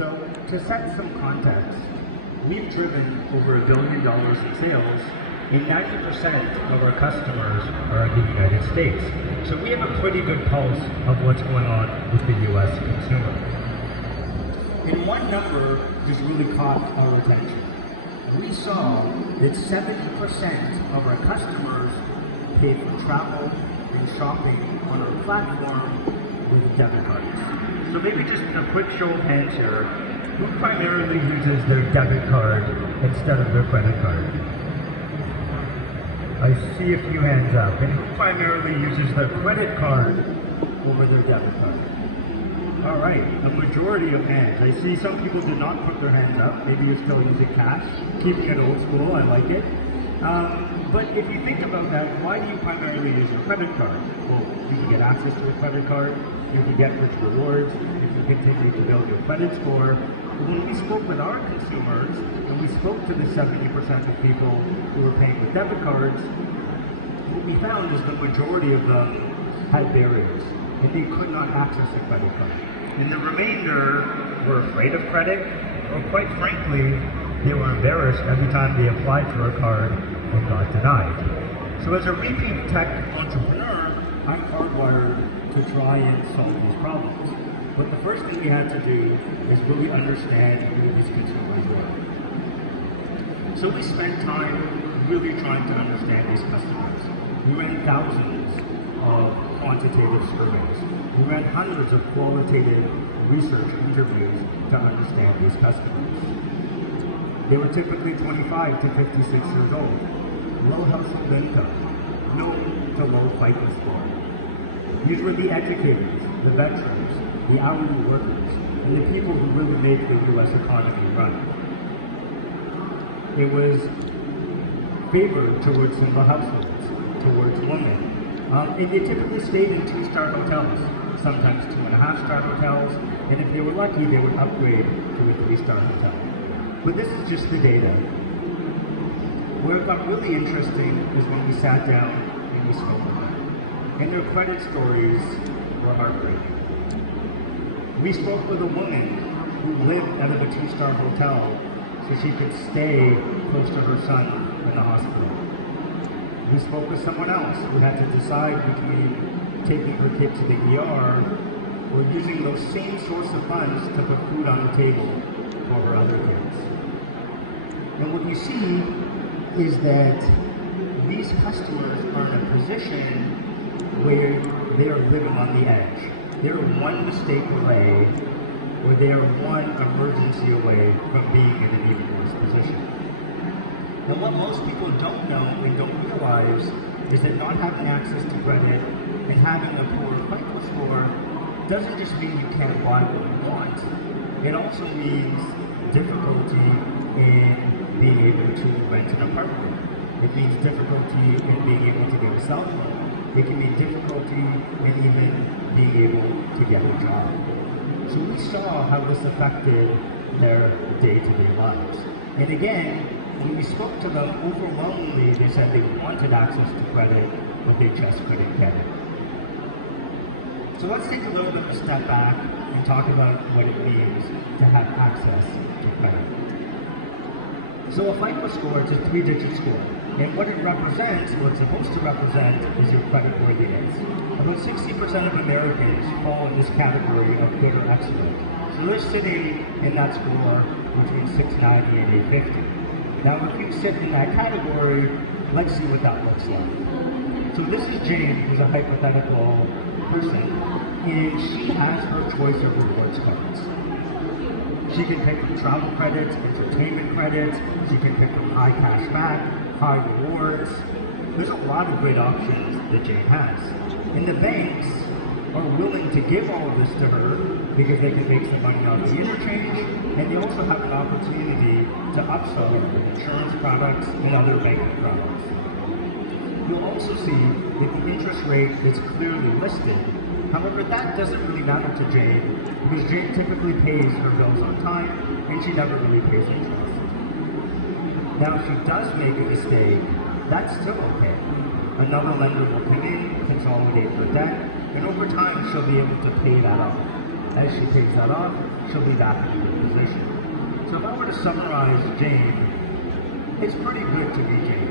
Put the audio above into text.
So to set some context, we've driven over $1 billion in sales, and 90% of our customers are in the United States. So we have a pretty good pulse of what's going on with the US consumer. And one number just really caught our attention. We saw that 70% of our customers pay for travel and shopping on our platform with debit cards. So maybe just a quick show of hands here. Who primarily uses their debit card instead of their credit card? I see a few hands up. And who primarily uses their credit card over their debit card? All right, a majority of hands. I see some people did not put their hands up. Maybe you're still using cash, keeping it old school. I like it. But if you think about that, why do you primarily use your credit card? Well, you can get access to a credit card, you can get rich rewards, you can continue to build your credit score. But when we spoke with our consumers, and we spoke to the 70% of people who were paying with debit cards, what we found is the majority of them had barriers, and they could not access a credit card. And the remainder were afraid of credit, or quite frankly, they were embarrassed every time they applied for a card and got denied. So as a repeat tech entrepreneur, I'm hardwired to try and solve these problems. But the first thing we had to do is really understand who these consumers were. So we spent time really trying to understand these customers. We ran thousands of quantitative surveys. We ran hundreds of qualitative research interviews to understand these customers. They were typically 25 to 56 years old, low household income, no to low FICO score. These were the educators, the veterans, the hourly workers, and the people who really made the US economy run. It was favored towards single households, towards women. And they typically stayed in 2-star hotels, sometimes 2.5-star hotels, and if they were lucky, they would upgrade to a 3-star hotel. But this is just the data. Where it got really interesting is when we sat down and we spoke with them. And their credit stories were heartbreaking. We spoke with a woman who lived out of a 2-star hotel so she could stay close to her son in the hospital. We spoke with someone else who had to decide between taking her kid to the ER or using those same source of funds to put food on the table for her other kids. And what you see is that these customers are in a position where they are living on the edge. They're one mistake away, or they are one emergency away from being in an even worse position. And what most people don't know and don't realize is that not having access to credit and having a poor FICO score doesn't just mean you can't buy what you want. It also means difficulty in being able to rent an apartment. It means difficulty in being able to get a cell phone. It can mean difficulty in even being able to get a job. So we saw how this affected their day-to-day lives. And again, when we spoke to them, overwhelmingly they said they wanted access to credit, but they just couldn't get it. So let's take a little bit of a step back and talk about what it means to have access to credit. So a FICO score is a 3-digit score. And what it represents, what it's supposed to represent, is your creditworthiness. About 60% of Americans fall in this category of good or excellent. So they're sitting in that score between 690 and 850. Now if you sit in that category, let's see what that looks like. So this is Jane, who's a hypothetical person, and she has her choice of rewards cards. She can pick from travel credits, entertainment credits, she can pick from high cash back, high rewards. There's a lot of great options that Jane has. And the banks are willing to give all of this to her because they can make some money on the interchange, and they also have an opportunity to upsell her with insurance products and other banking products. You'll also see that the interest rate is clearly listed. However, that doesn't really matter to Jane because Jane typically pays her bills on time and she never really pays interest. Now, if she does make a mistake, that's still okay. Another lender will come in, consolidate her debt, and over time she'll be able to pay that off. As she pays that off, she'll be that position. So if I were to summarize Jane, it's pretty good to be Jane.